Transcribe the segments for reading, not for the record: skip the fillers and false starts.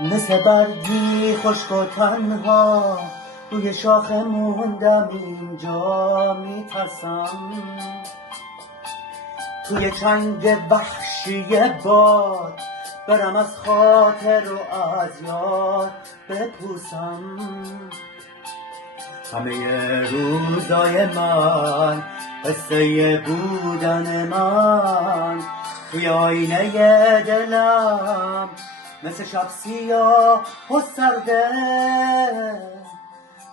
مثل برگی خشک و تنها روی شاخه موندم اینجا میترسم توی چنگ وحشی باد برم از خاطر و از یاد بپوسم همه روزای من قصه بودن من توی آینه دلم مثل شب سیاه و سرده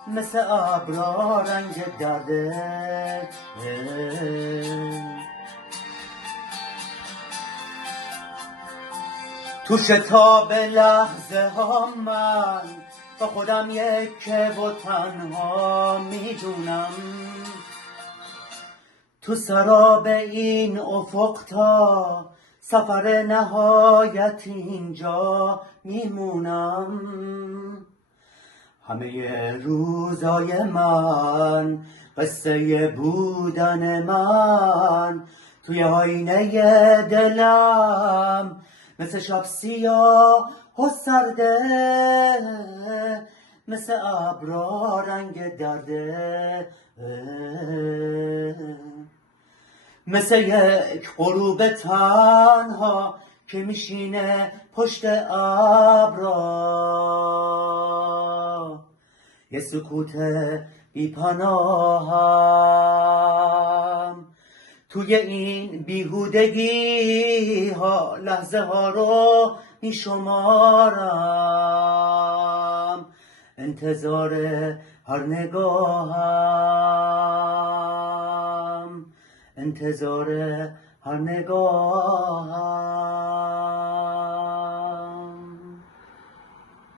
مثل ابرا رنگ درده تو شتاب لحظه ها من با خودم یکه و تنها میدونم تو سراب این افق تا سفر نهایت اینجا میمونم همه روزای من قصه بودن من توی آینه دلم مثل شب سیاه و سرده مثل ابرا رنگ درده مثل یک غروب تنها که میشینه پشت ابرا یه سکوت بی پناهم توی این بیهودگی ها لحظه ها رو میشمارم انتظار هر نگاهم انتظار هر نگاهم